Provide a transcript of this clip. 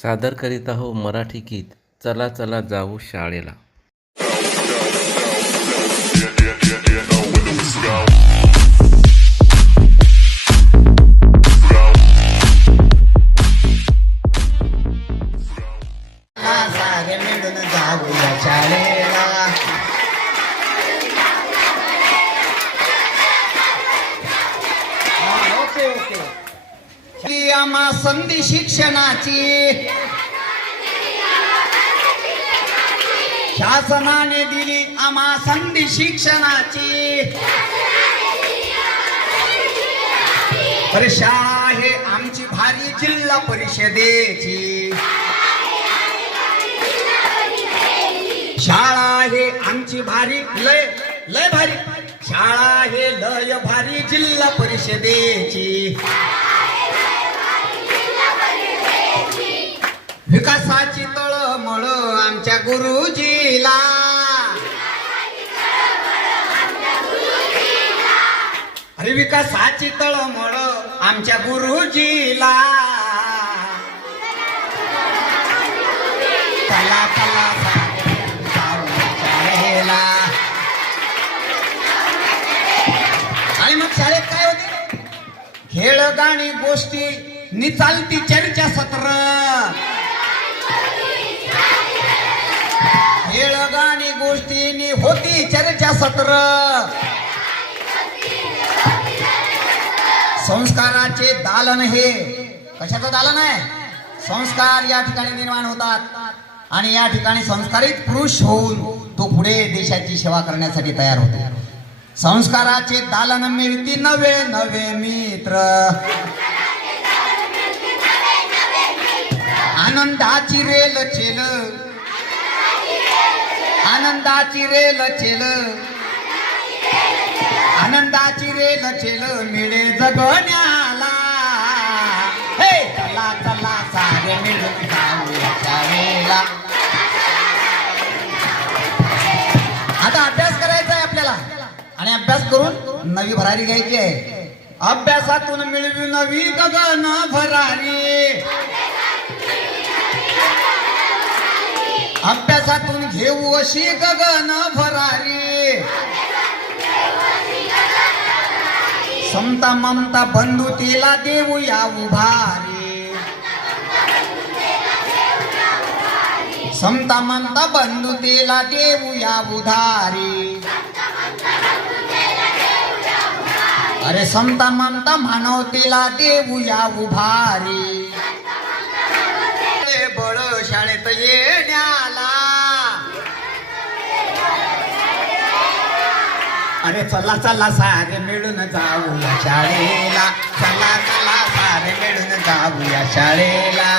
सादर करीत आहो मराठी गीत. चला चला जाऊ शाळेला. आम्हा संधी शिक्षणाची. शासनाने दिली आम्हा संधी शिक्षणाची. अरे शाळा आहे आमची भारी जिल्हा परिषदेची. शाळा आहे आमची भारी लय लय भारी. शाळा आहे लय भारी जिल्हा परिषदेची. विकासाची तळमळ आमच्या गुरुजीला. अरे विकासाची तळमळ आमच्या गुरुजीला. चला चला आणि मग शाळेत काय होते? खेळ गाणी गोष्टी निचालती चर्चा. नि चर्चा सत्र. संस्काराचे दालन हे. कशाचं दालन आहे? संस्कार या ठिकाणी निर्माण होतात. आणि या ठिकाणी संस्कारित पुरुष होऊन तो पुढे देशाची सेवा करण्यासाठी तयार होतो. संस्काराचे दालन मिळती नवे नवे मित्र. आनंदाची रेल चेल. आनंदाची रेल चेल. आनंदाची रेल चेल मिळे जगण्याला. हे चला चला सारे मिळून जाऊया आता अभ्यास करायचा आहे आपल्याला. आणि अभ्यास करून नवी भरारी घ्यायची आहे. अभ्यासातून मिळवी नवी गगन भरारी. अभ्यासातून घेऊ अशी गगन भरारी. समता ममता देऊ या उभारी. समता ममता बंधुतेला देऊया उधारी. अरे समता ममता मानवतेला देऊया उभारी. अरे चला चला सारे मिळून जाऊया शाळेला. चला चला सारे मिळून जाऊया शाळेला.